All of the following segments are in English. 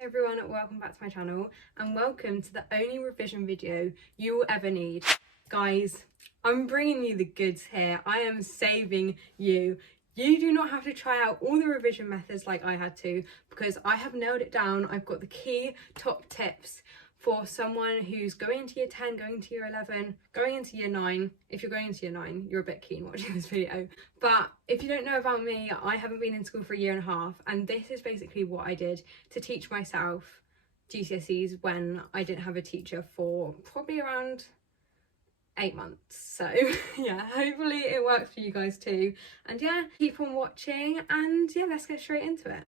Hey everyone, welcome back to my channel and welcome to the only revision video you will ever need. Guys, I'm bringing you the goods here. I am saving you. You do not have to try out all the revision methods like I had to, because I have nailed it down. I've got the key top tips for someone who's going into year 10, going into year 11, going into year 9. If you're going into year 9, you're a bit keen watching this video. But if you don't know about me, I haven't been in school for a year and a half, and this is basically what I did to teach myself GCSEs when I didn't have a teacher for probably around 8 months. So yeah, hopefully it works for you guys too. And yeah, keep on watching, and yeah, let's get straight into it.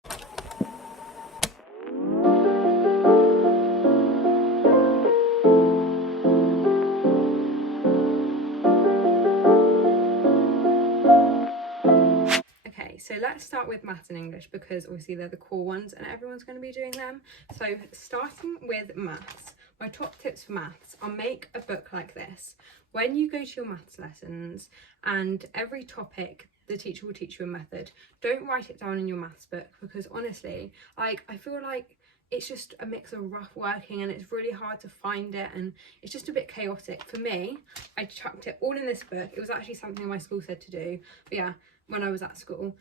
So let's start with maths and English, because obviously they're the core ones and everyone's going to be doing them. So starting with maths, my top tips for maths are: make a book like this. When you go to your maths lessons and every topic the teacher will teach you a method, don't write it down in your maths book, because honestly, I feel like it's just a mix of rough working and it's really hard to find it and it's just a bit chaotic. For me, I chucked it all in this book. It was actually something my school said to do, but yeah, when I was at school,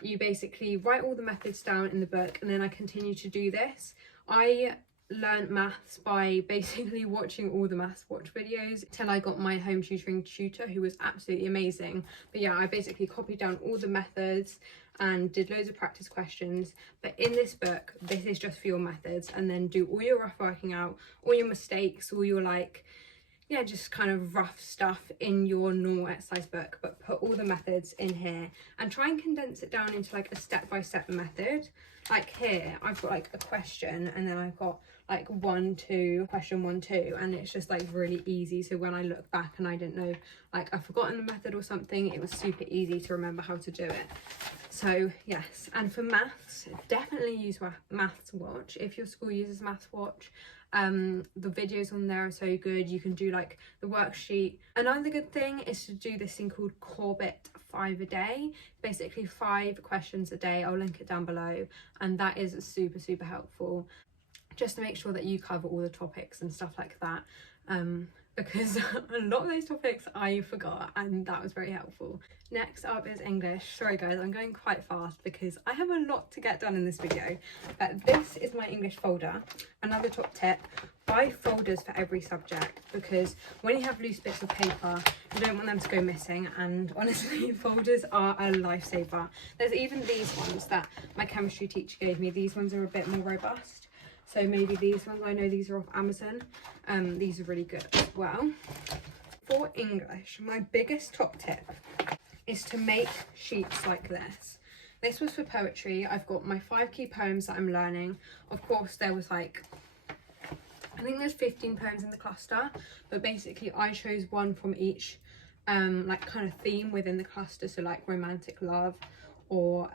you basically write all the methods down in the book, and then I continue to do this. I learned maths by basically watching all the Maths Watch videos till I got my home tutoring tutor, who was absolutely amazing. But yeah, I basically copied down all the methods and did loads of practice questions. But in this book, this is just for your methods, and then do all your rough working out, all your mistakes, all your just kind of rough stuff in your normal exercise book, but put all the methods in here and try and condense it down into like a step-by-step method. Like here, I've got like a question, and then I've got like 1, 2, question 1, 2, and it's just like really easy. So when I look back and I didn't know, like I've forgotten the method or something, it was super easy to remember how to do it. So yes, and for maths, definitely use Maths Watch if your school uses Maths Watch. The videos on there are so good. You can do like the worksheet. Another good thing is to do this thing called Corbett 5 a day. Basically 5 questions a day. I'll link it down below, and that is super helpful, just to make sure that you cover all the topics and stuff like that, because a lot of those topics I forgot, and that was very helpful. Next up is English. Sorry guys, I'm going quite fast because I have a lot to get done in this video, but this is my English folder. Another top tip: buy folders for every subject, because when you have loose bits of paper, you don't want them to go missing, and honestly, folders are a lifesaver. There's even these ones that my chemistry teacher gave me. These ones are a bit more robust, so maybe these ones, I know these are off Amazon. These are really good as well. For English, my biggest top tip is to make sheets like this. This was for poetry. I've got my 5 key poems that I'm learning. Of course, there was like, I think there's 15 poems in the cluster, but basically I chose one from each like kind of theme within the cluster. So like romantic love, or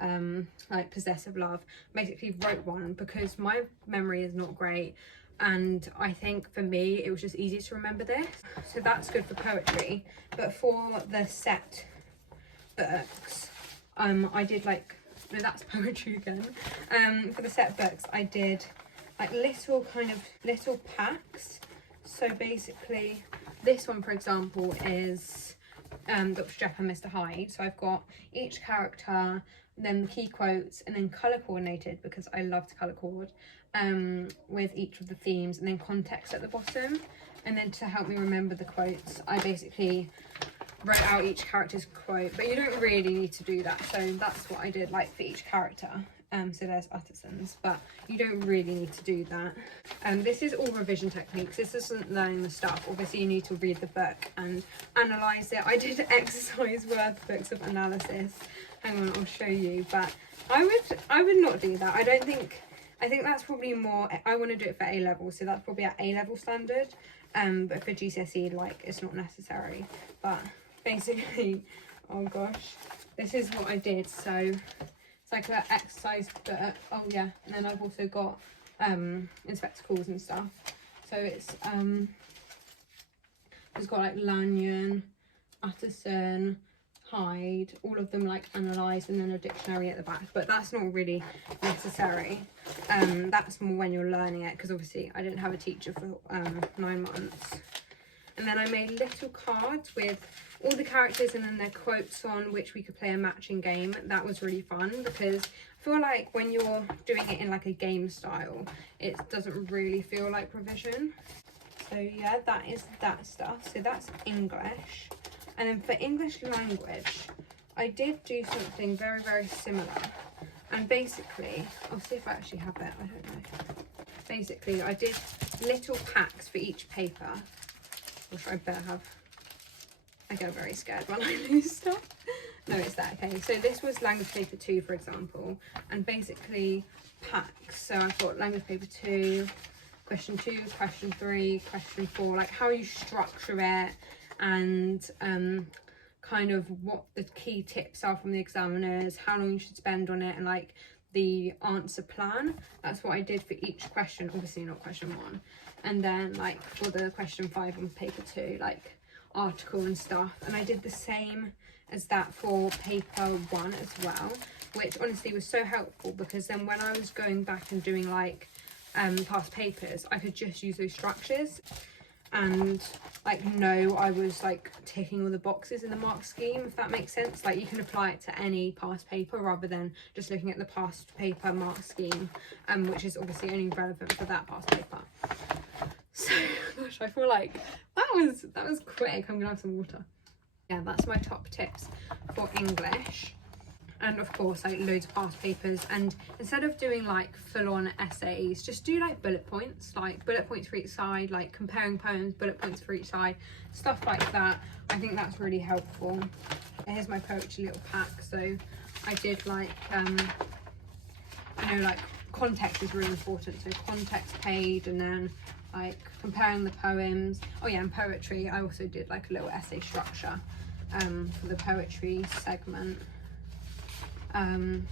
like possessive love. Basically wrote one because my memory is not great, and I think for me it was just easier to remember this. So that's good for poetry. But for the set books, I did like, no, that's poetry again. For the set books, I did like little packs. So basically this one, for example, is Dr. Jekyll and Mr. Hyde. So I've got each character, then the key quotes, and then colour coordinated, because I love to colour coord, with each of the themes, and then context at the bottom. And then to help me remember the quotes, I basically wrote out each character's quote, but you don't really need to do that. So that's what I did, like for each character. So there's Utterson's, but you don't really need to do that. This is all revision techniques. This isn't learning the stuff. Obviously you need to read the book and analyse it. I did exercise workbooks of analysis. Hang on, I'll show you. But I would not do that. I think that's probably more, I want to do it for A level, so that's probably at A level standard. But for GCSE, like, it's not necessary. But basically, oh gosh, this is what I did. So it's like an exercise book. Oh yeah, and then I've also got inspector calls and stuff. So it's got like Lanyon, Utterson, hide, all of them like analyze, and then a dictionary at the back, but that's not really necessary. That's more when you're learning it, because obviously I didn't have a teacher for 9 months. And then I made little cards with all the characters and then their quotes on, which we could play a matching game. That was really fun, because I feel like when you're doing it in like a game style, it doesn't really feel like revision. So yeah, that is that stuff. So that's English. And then for English language, I did do something very, very similar. And basically, I'll see if I actually have it, I don't know. Basically, I did little packs for each paper, which I better have. I get very scared when I lose stuff. No, it's that. Okay, so this was language paper 2, for example, and basically packs. So I've got language paper 2, question 2, question 3, question 4, like how you structure it, and kind of what the key tips are from the examiners, how long you should spend on it, and like the answer plan. That's what I did for each question, obviously not question 1. And then like for the question 5 on paper 2, like article and stuff. And I did the same as that for paper 1 as well, which honestly was so helpful, because then when I was going back and doing like past papers, I could just use those structures and like know I was like ticking all the boxes in the mark scheme, if that makes sense. Like you can apply it to any past paper rather than just looking at the past paper mark scheme, which is obviously only relevant for that past paper. So gosh, I feel like that was quick. I'm gonna have some water. Yeah, that's my top tips for English. And of course, like loads of past papers, and instead of doing like full-on essays, just do like bullet points for each side, like comparing poems, bullet points for each side, stuff like that. I think that's really helpful. Here's my poetry little pack. So I did like you know, like context is really important, so context page, and then like comparing the poems. Oh yeah, and poetry, I also did like a little essay structure for the poetry segment. And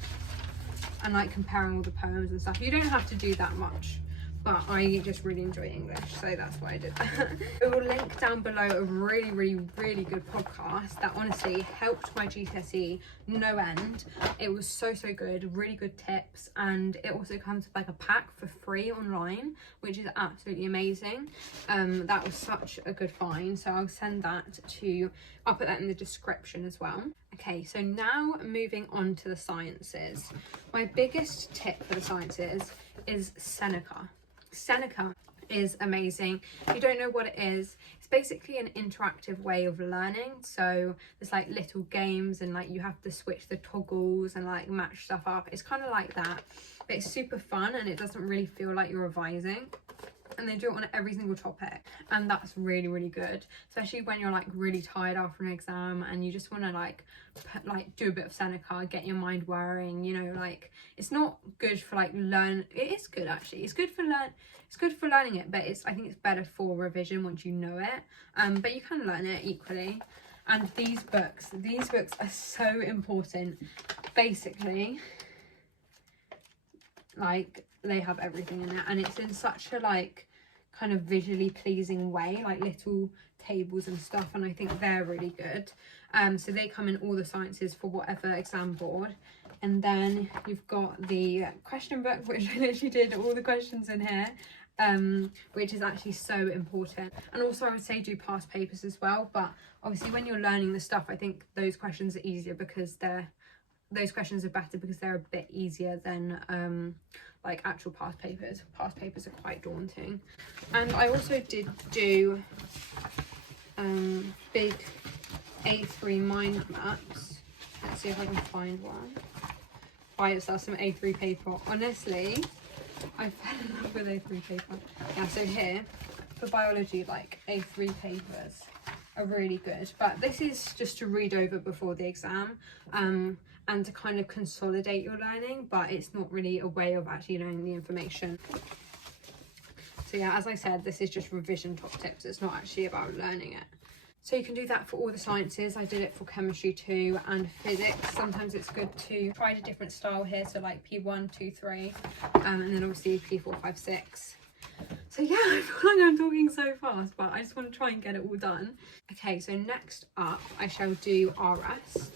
like comparing all the poems and stuff. You don't have to do that much, but I just really enjoy English, so that's why I did that. I will link down below a really good podcast that honestly helped my GCSE no end. It was so good, really good tips, and it also comes with like a pack for free online, which is absolutely amazing. That was such a good find, so I'll send that to, I'll put that in the description as well. Okay, so now moving on to the sciences. My biggest tip for the sciences is Seneca. Seneca is amazing. If you don't know what it is, it's basically an interactive way of learning. So there's like little games, and like you have to switch the toggles and like match stuff up. It's kind of like that, but it's super fun, and it doesn't really feel like you're revising. And they do it on every single topic, and that's really good, especially when you're like really tired after an exam and you just want to like do a bit of Seneca, get your mind whirring, you know. Like it's not good for like it is good actually, it's good for learning it, but I think it's better for revision once you know it, but you can learn it equally. And these books are so important. Basically, like they have everything in it, and it's in such a like kind of visually pleasing way, like little tables and stuff, and I think they're really good. So they come in all the sciences for whatever exam board. And then you've got the question book, which I literally did all the questions in here, which is actually so important. And also I would say do past papers as well, but obviously when you're learning the stuff, I think those questions are easier because those questions are better because they're a bit easier than like actual past papers. Past papers are quite daunting. And I also did do big A3 mind maps. Let's see if I can find one. Buy yourself some A3 paper. Honestly, I fell in love with A3 paper. Yeah, so here for biology, like A3 papers are really good, but this is just to read over before the exam, and to kind of consolidate your learning, but it's not really a way of actually learning the information. So yeah, as I said, this is just revision top tips. It's not actually about learning it. So you can do that for all the sciences. I did it for chemistry too, and physics. Sometimes it's good to try a different style here, so like P1, 2, 3, and then obviously P4, 5, 6. So yeah, I feel like I'm talking so fast, but I just want to try and get it all done. Okay, so next up I shall do RS.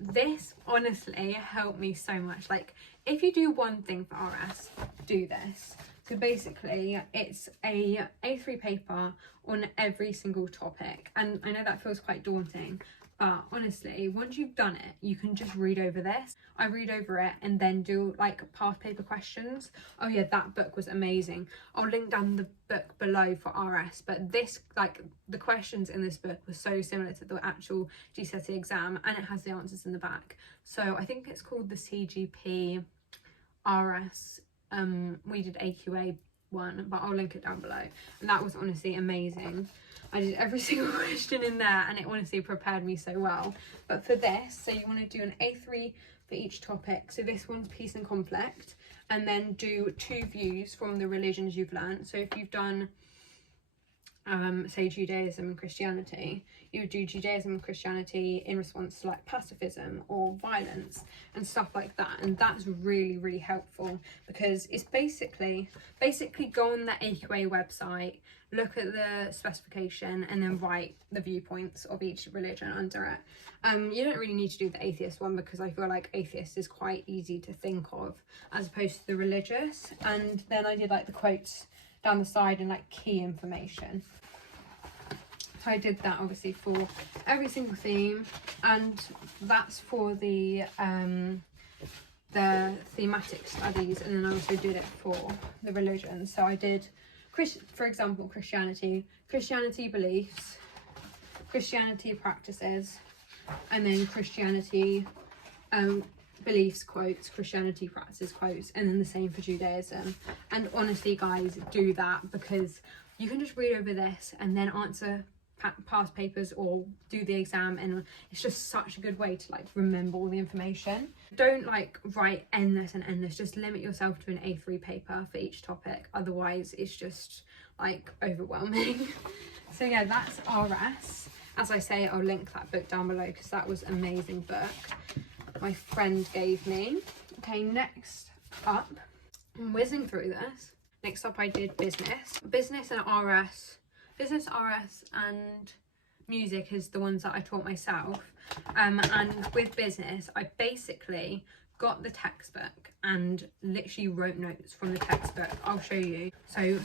This honestly helped me so much. Like, if you do one thing for RS, do this. So basically it's a A3 paper on every single topic, and I know that feels quite daunting, but honestly, once you've done it, you can just read over this. I read over it and then do like past paper questions. Oh yeah, that book was amazing. I'll link down the book below for RS, but this, like, the questions in this book were so similar to the actual GCSE exam, and it has the answers in the back. So I think it's called the CGP RS. We did AQA one, but I'll link it down below, and that was honestly amazing. I did every single question in there, and it honestly prepared me so well. But for this, so you want to do an A3 for each topic. So this one's peace and conflict, and then do 2 views from the religions you've learned. So if you've done say Judaism and Christianity, you would do Judaism and Christianity in response to like pacifism or violence and stuff like that. And that's really, really helpful, because it's basically go on the AQA website, look at the specification, and then write the viewpoints of each religion under it. You don't really need to do the atheist one, because I feel like atheist is quite easy to think of as opposed to the religious. And then I did like the quotes down the side and like key information. So I did that obviously for every single theme, and that's for the thematic studies. And then I also did it for the religion. So I did, for example, Christianity beliefs, Christianity practices, and then Christianity beliefs quotes, Christianity practices quotes, and then the same for Judaism. And honestly guys, do that, because you can just read over this and then answer past papers or do the exam, and it's just such a good way to like remember all the information. Don't like write endless and endless, just limit yourself to an A3 paper for each topic, otherwise it's just like overwhelming. So yeah, that's RS. As I say, I'll link that book down below, because that was an amazing book my friend gave me. Okay, next up, I'm whizzing through this. Next up I did business and RS. Business, RS and music is the ones that I taught myself. And with business, I basically got the textbook and literally wrote notes from the textbook. I'll show you. So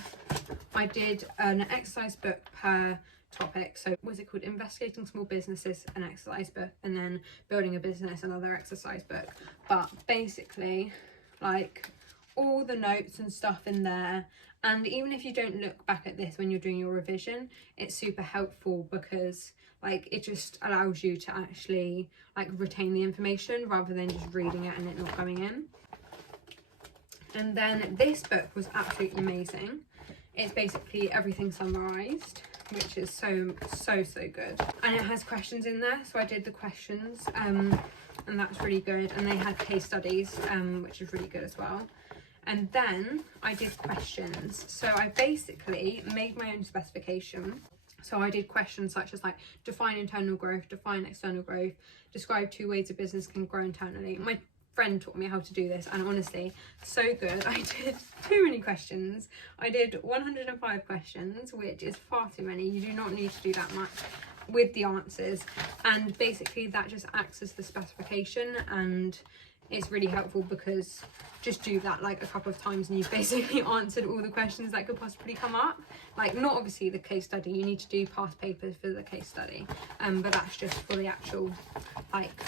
I did an exercise book per topic. So was it called investigating small businesses, an exercise book, and then building a business, another exercise book. But basically, like, all the notes and stuff in there. And even if you don't look back at this when you're doing your revision, it's super helpful, because like it just allows you to actually like retain the information rather than just reading it and it not coming in. And then this book was absolutely amazing. It's basically everything summarized, which is so good, and it has questions in there. So I did the questions, and that's really good. And they had case studies, which is really good as well. And then I did questions. So I basically made my own specification. So I did questions such as like define internal growth, define external growth, describe 2 ways a business can grow internally. My friend taught me how to do this, and honestly, so good. I did too many questions. I did 105 questions, which is far too many. You do not need to do that much with the answers. And basically that just acts as the specification, and it's really helpful, because just do that like a couple of times and you've basically answered all the questions that could possibly come up. Like, not obviously the case study, you need to do past papers for the case study, but that's just for the actual like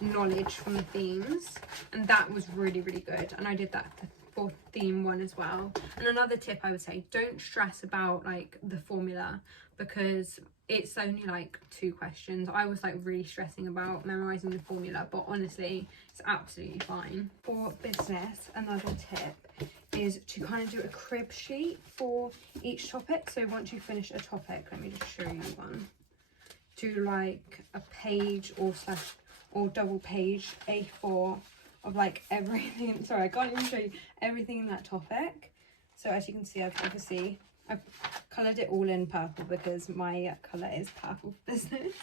knowledge from the themes. And that was really good, and I did that for theme 1 as well. And another tip I would say, don't stress about like the formula, because it's only like 2 questions. I was like really stressing about memorizing the formula, but honestly it's absolutely fine. For business, another tip is to kind of do a crib sheet for each topic. So once you finish a topic, let me just show you one, do like a page or double page A4 of like everything. Sorry, I can't even show you everything in that topic. So as you can see, I've coloured it all in purple, because my colour is purple for business.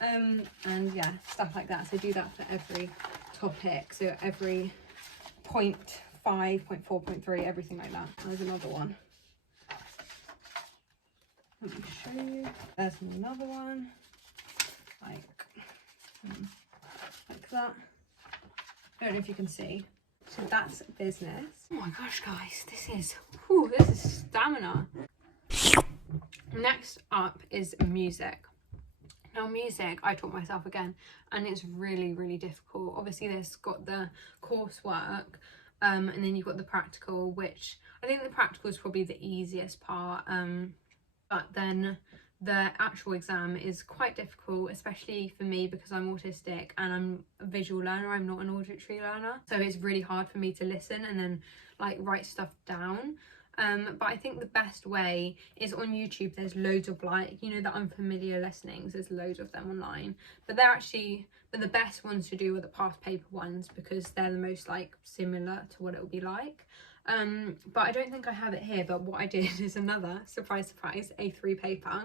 And yeah, stuff like that. So do that for every topic. So every point 5, point 4, point 3, everything like that. There's another one. Let me show you. There's another one, like that. I don't know if you can see. So that's business. Oh my gosh, guys, this is stamina. Next up is music. Now music, I taught myself again, and it's really, really difficult. Obviously this got the coursework, and then you've got the practical, which I think the practical is probably the easiest part, but then the actual exam is quite difficult, especially for me because I'm autistic and I'm a visual learner, I'm not an auditory learner, so it's really hard for me to listen and then like write stuff down. But I think the best way is on YouTube. There's loads of, like, you know, the unfamiliar listenings, there's loads of them online, but the best ones to do are the past paper ones because they're the most like similar to what it will be like. But I don't think I have it here, but what I did is another surprise A3 paper,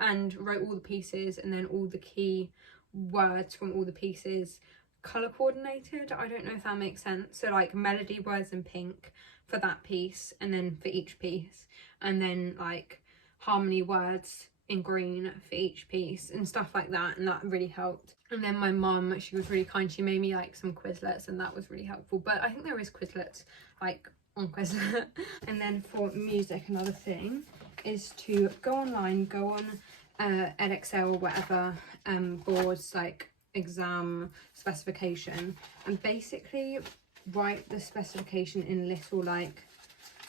and wrote all the pieces and then all the key words from all the pieces color coordinated. I don't know if that makes sense. So like melody words in pink for that piece, and then for each piece, and then like harmony words in green for each piece and stuff like that, and that really helped. And then my mum, she was really kind, she made me like some Quizlets, and that was really helpful. But I think there is Quizlets like on Quizlet. And then for music, another thing is to go online, go on Edexcel or whatever boards, like exam specification, and basically write the specification in little, like,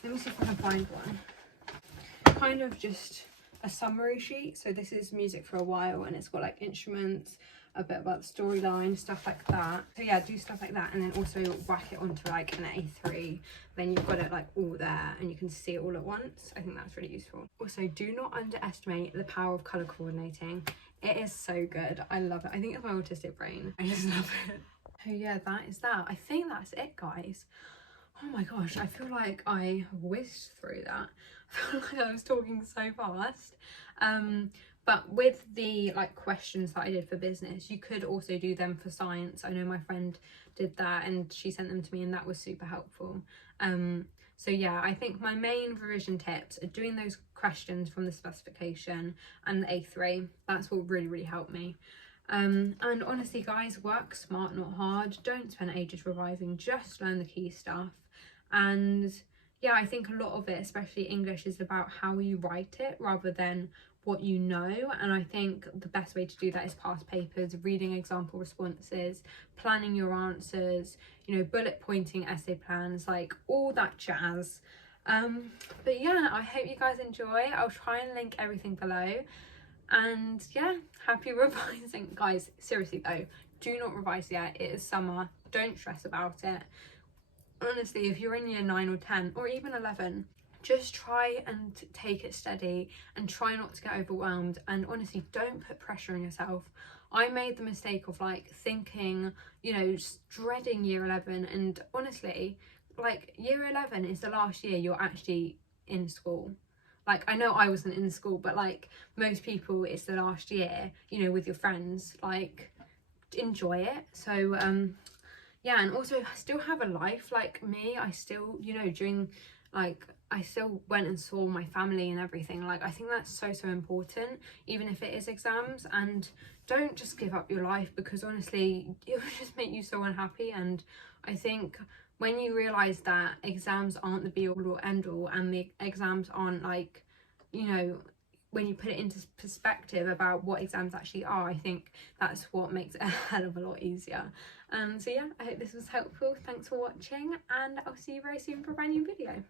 let me see if I can find one, kind of just a summary sheet. So this is music for a while, and it's got like instruments, a bit about the storyline, stuff like that. So yeah, do stuff like that, and then also whack it onto like an A3, then you've got it like all there and you can see it all at once. I think that's really useful. Also, do not underestimate the power of colour coordinating. It is so good. I love it. I think it's my autistic brain, I just love it. So yeah, that is that. I think that's it, guys. Oh my gosh, I feel like I whizzed through that. I feel like I was talking so fast. But with the like questions that I did for business, you could also do them for science. I know my friend did that and she sent them to me, and that was super helpful. So yeah, I think my main revision tips are doing those questions from the specification and the A3. That's what really helped me. And honestly, guys, work smart, not hard. Don't spend ages revising, just learn the key stuff. And yeah, I think a lot of it, especially English, is about how you write it rather than what you know. And I think the best way to do that is past papers, reading example responses, planning your answers, you know, bullet pointing essay plans, like all that jazz. But yeah, I hope you guys enjoy. I'll try and link everything below. And yeah, happy revising. Guys, seriously though, do not revise yet. It is summer. Don't stress about it. Honestly, if you're in year 9 or 10 or even 11, just try and take it steady and try not to get overwhelmed. And honestly, don't put pressure on yourself. I made the mistake of like thinking, you know, dreading year 11, and honestly, like year 11 is the last year you're actually in school. Like, I know I wasn't in school, but like most people, it's the last year, you know, with your friends. Like, enjoy it. So yeah, and also I still have a life. Like me, I still, you know, during like I still went and saw my family and everything. Like, I think that's so important, even if it is exams. And don't just give up your life, because honestly it will just make you so unhappy. And I think when you realize that exams aren't the be all or end all, and the exams aren't like, you know, when you put it into perspective about what exams actually are, I think that's what makes it a hell of a lot easier. So yeah, I hope this was helpful. Thanks for watching, and I'll see you very soon for a brand new video.